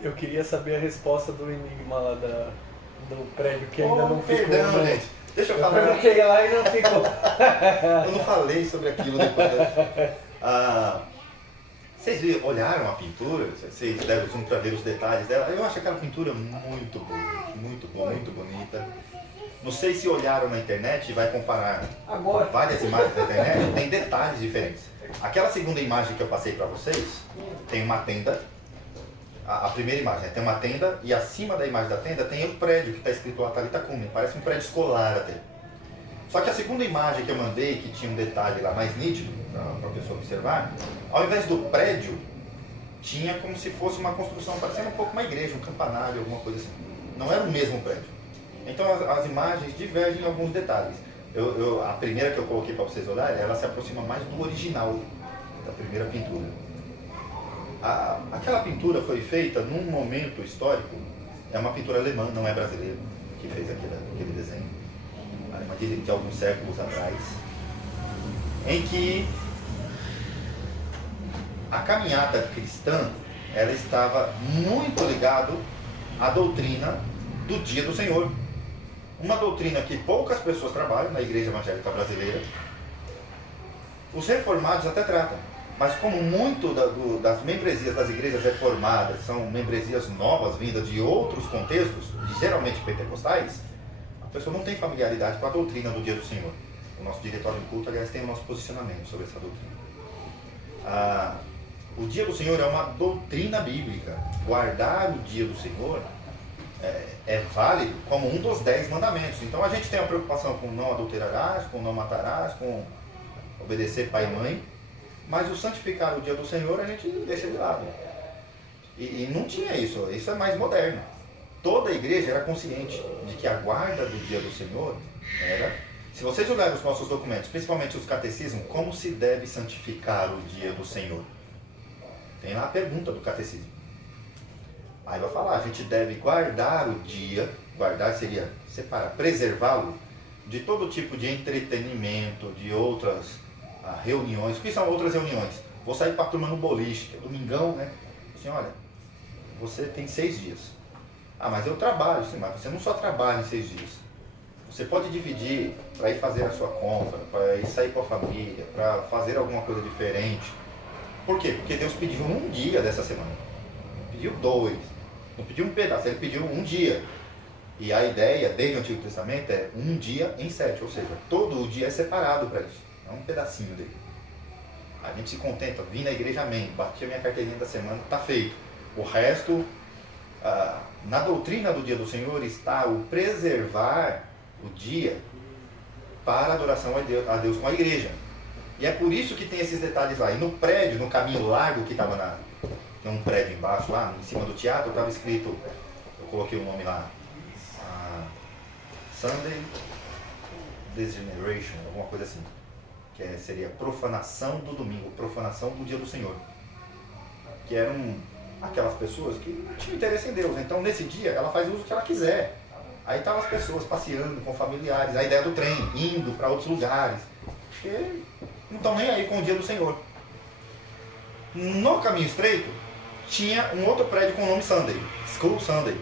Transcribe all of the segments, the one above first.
Eu queria saber a resposta do enigma lá do prédio, que ainda não ficou. Perdão, gente. Deixa eu Eu falar. perguntei lá e não ficou. Eu não falei sobre aquilo depois. Vocês olharam a pintura? Vocês deram zoom para ver os detalhes dela? Eu acho aquela pintura muito boa, muito boa, muito bonita. Não sei se olharam na internet e vai comparar Agora. várias imagens da internet, tem detalhes diferentes. Aquela segunda imagem que eu passei para vocês, tem uma tenda. A primeira imagem, né? Tem uma tenda e acima da imagem da tenda tem o prédio que está escrito lá Talitha Cumi. Parece um prédio escolar até. Só que a segunda imagem que eu mandei, que tinha um detalhe lá mais nítido, para a pessoa observar, ao invés do prédio, tinha como se fosse uma construção, parecendo um pouco uma igreja, um campanário, alguma coisa assim. Não era o mesmo prédio. Então as imagens divergem em alguns detalhes. A primeira que eu coloquei para vocês olharem, ela se aproxima mais do original da primeira pintura. Aquela pintura foi feita num momento histórico, é uma pintura alemã, não é brasileiro, que fez aquele desenho, alemã de alguns séculos atrás, em que a caminhada cristã, ela estava muito ligada à doutrina do Dia do Senhor. Uma doutrina que poucas pessoas trabalham na Igreja Evangélica Brasileira. Os reformados até tratam. Mas como muito das membresias das igrejas reformadas são membresias novas, vindas de outros contextos, geralmente pentecostais, a pessoa não tem familiaridade com a doutrina do Dia do Senhor. O nosso diretório de culto, aliás, tem o nosso posicionamento sobre essa doutrina. O Dia do Senhor é uma doutrina bíblica. Guardar o Dia do Senhor é válido como um dos 10 mandamentos. Então a gente tem a preocupação com não adulterarás, com não matarás, com obedecer pai e mãe. Mas o santificar o Dia do Senhor a gente deixa de lado. E não tinha isso. Isso é mais moderno. Toda a igreja era consciente de que a guarda do Dia do Senhor era... Se vocês olharem os nossos documentos, principalmente os catecismos, como se deve santificar o Dia do Senhor? Tem lá a pergunta do catecismo. Aí vai falar, a gente deve guardar o dia, guardar seria separar, preservá-lo de todo tipo de entretenimento, de outras... reuniões. O que são outras reuniões? Vou sair para a turma no boliche, que é domingão, né? Assim, olha, você tem 6 dias. Ah, mas eu trabalho, sim, mas você não só trabalha em 6 dias. Você pode dividir para ir fazer a sua compra, para ir sair com a família, para fazer alguma coisa diferente. Por quê? Porque Deus pediu um dia dessa semana. Não pediu 2, não pediu um pedaço, ele pediu um dia. E a ideia, desde o Antigo Testamento, é um dia em 7, ou seja, todo o dia é separado para isso. É um pedacinho dele. A gente se contenta, vim na igreja, amém, bati a minha carteirinha da semana, está feito. O resto, na doutrina do Dia do Senhor está o preservar o dia para a adoração a Deus com a igreja. E é por isso que tem esses detalhes lá. E no prédio, no caminho largo que estava tem um prédio embaixo lá, em cima do teatro, estava escrito, eu coloquei o nome lá, Sunday Degeneration, alguma coisa assim. Que seria profanação do domingo, profanação do Dia do Senhor. Que eram aquelas pessoas que não tinham interesse em Deus. Então, nesse dia, ela faz o uso que ela quiser. Aí estavam as pessoas passeando com familiares, a ideia do trem, indo para outros lugares. Porque não estão nem aí com o Dia do Senhor. No caminho estreito, tinha um outro prédio com o nome Sunday, School Sunday.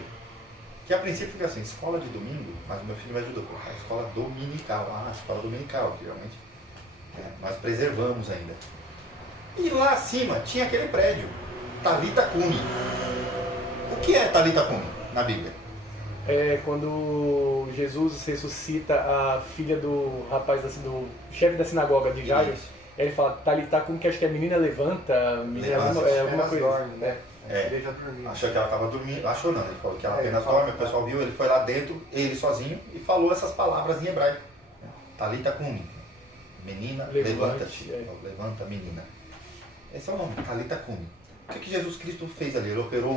Que a princípio fica assim, escola de domingo, mas o meu filho me ajudou. A escola dominical, escola dominical, que realmente... nós preservamos ainda. E lá acima tinha aquele prédio, Talitha Cumi. O que é Talitha Cumi na Bíblia? É quando Jesus ressuscita a filha do rapaz, do chefe da sinagoga de Jairo. Ele fala Talitha Cumi, que acho que é menina levanta, menina alguma coisa. Dorme, né? Ele já dormiu. Achou que ela estava dormindo, achou não, ele falou que ela apenas dorme, o pessoal viu, ele foi lá dentro, ele sozinho, e falou essas palavras em hebraico. Talitha Cumi. Menina, levanta-te. Levanta, menina. Esse é o nome, Talitha Cumi. O que Jesus Cristo fez ali? Ele operou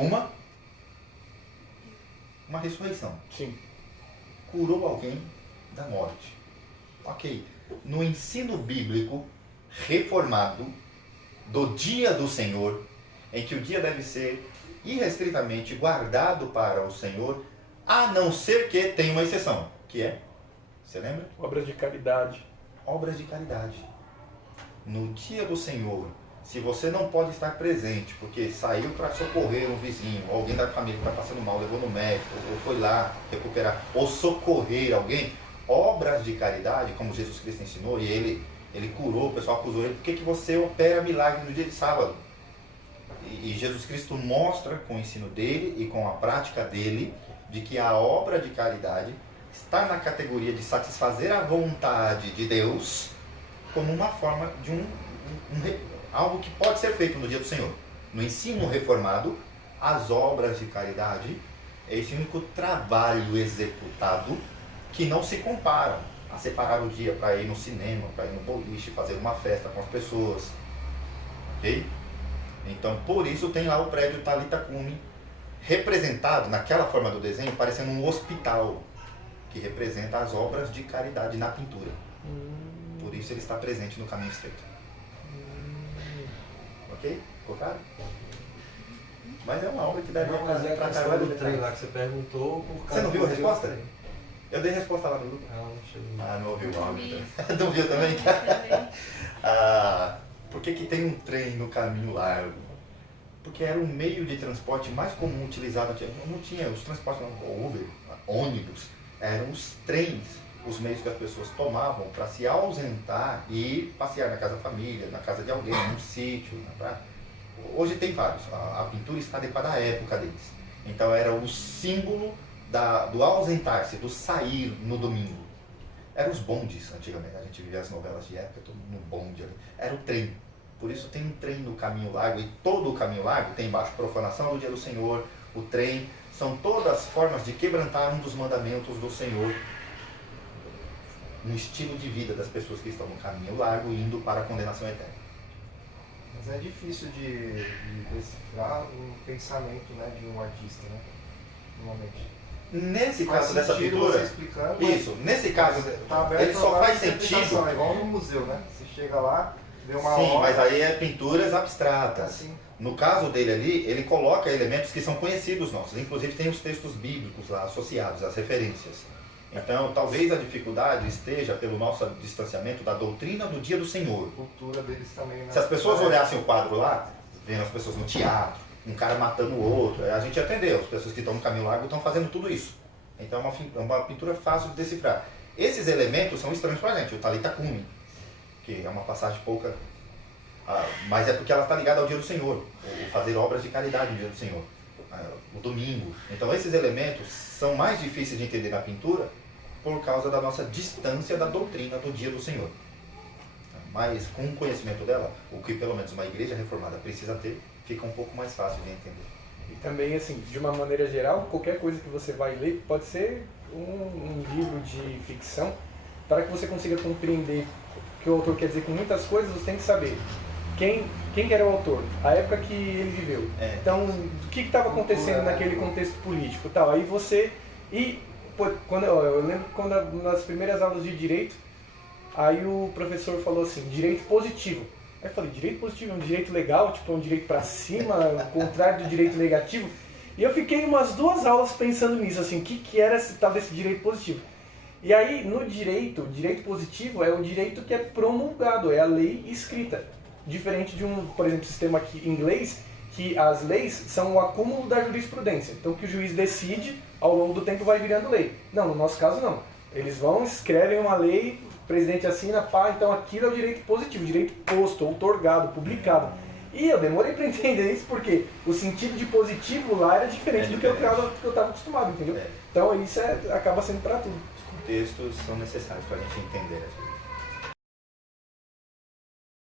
uma ressurreição. Sim. Curou alguém da morte. Ok. No ensino bíblico reformado do Dia do Senhor, em que o dia deve ser irrestritamente guardado para o Senhor, a não ser que tenha uma exceção, que é, você lembra? Obras de caridade. Obras de caridade. No Dia do Senhor Se você não pode estar presente porque saiu para socorrer um vizinho, ou alguém da família que está passando mal, levou no médico, ou foi lá recuperar, ou socorrer alguém, obras de caridade, como Jesus Cristo ensinou, e ele curou, o pessoal acusou ele, por que você opera milagre no dia de sábado? E Jesus Cristo mostra com o ensino dele e com a prática dele, de que a obra de caridade está na categoria de satisfazer a vontade de Deus como uma forma de algo que pode ser feito no dia do Senhor. No ensino reformado, as obras de caridade é esse único trabalho executado que não se comparam a separar o dia para ir no cinema, para ir no boliche, fazer uma festa com as pessoas. Ok? Então, por isso tem lá o prédio Talitha Kumi, representado naquela forma do desenho, parecendo um hospital, que representa as obras de caridade na pintura. Por isso ele está presente no caminho estreito. Ok? Ficou claro? Mas é uma obra que deve trazer para cá do trem lá que você perguntou. Você não viu a resposta? Eu dei a resposta lá no grupo. Não ouviu o áudio. Não viu também? Por que tem um trem no caminho largo? Porque era o meio de transporte mais comum utilizado. Não tinha os transportes, Uber, ônibus, eram os trens, os meios que as pessoas tomavam para se ausentar e passear na casa da família, na casa de alguém, num sítio, na praia. Hoje tem vários, a pintura está adequada à época deles. Então era o símbolo do ausentar-se, do sair no domingo. Eram os bondes antigamente, a gente via as novelas de época, todo no bonde ali. Era o trem. Por isso tem um trem no caminho largo, e todo o caminho largo tem embaixo profanação do dia do Senhor, o trem, são todas formas de quebrantar um dos mandamentos do Senhor, um estilo de vida das pessoas que estão no caminho largo, indo para a condenação eterna. Mas é difícil de decifrar o pensamento, né, de um artista, né? Normalmente. Nesse caso dessa pintura, isso, nesse caso, tá ele só faz sentido. É igual no museu, né? Você chega lá, vê uma Sim, obra, mas aí é pinturas abstratas. Assim. No caso dele ali, ele coloca elementos que são conhecidos nossos. Inclusive tem os textos bíblicos lá associados, as referências. Então, talvez a dificuldade esteja pelo nosso distanciamento da doutrina do dia do Senhor. A cultura deles também, né? Se as pessoas olhassem o quadro lá, vendo as pessoas no teatro, um cara matando o outro, a gente entendeu, as pessoas que estão no caminho largo estão fazendo tudo isso. Então é uma pintura fácil de decifrar. Esses elementos são estranhos para a gente, o Talitha Kumi, que é uma passagem pouca, mas é porque ela está ligada ao dia do Senhor, o fazer obras de caridade no dia do Senhor, o domingo. Então esses elementos são mais difíceis de entender na pintura por causa da nossa distância da doutrina do dia do Senhor. Mas com o conhecimento dela, o que pelo menos uma igreja reformada precisa ter, fica um pouco mais fácil de entender. E também, assim, de uma maneira geral, qualquer coisa que você vai ler pode ser um livro de ficção, para que você consiga compreender o que o autor quer dizer com muitas coisas, você tem que saber quem era o autor, a época que ele viveu. Então, o que estava acontecendo naquele contexto político e tal. Aí você... eu lembro que nas primeiras aulas de direito, aí o professor falou assim, direito positivo. Aí eu falei, direito positivo é um direito legal, tipo, é um direito pra cima, o contrário do direito negativo. E eu fiquei umas 2 aulas pensando nisso, assim, o que era esse tal desse direito positivo. E aí, no direito positivo é o direito que é promulgado, é a lei escrita. Diferente de por exemplo, sistema aqui inglês, que as leis são o acúmulo da jurisprudência. Então, o que o juiz decide, ao longo do tempo vai virando lei. Não, no nosso caso não. Eles escrevem uma lei, o presidente assina, então aquilo é o direito positivo, direito posto, outorgado, publicado. E eu demorei para entender isso porque o sentido de positivo lá era diferente do que eu estava acostumado, entendeu? Então isso acaba sendo para tudo. Os contextos são necessários para a gente entender.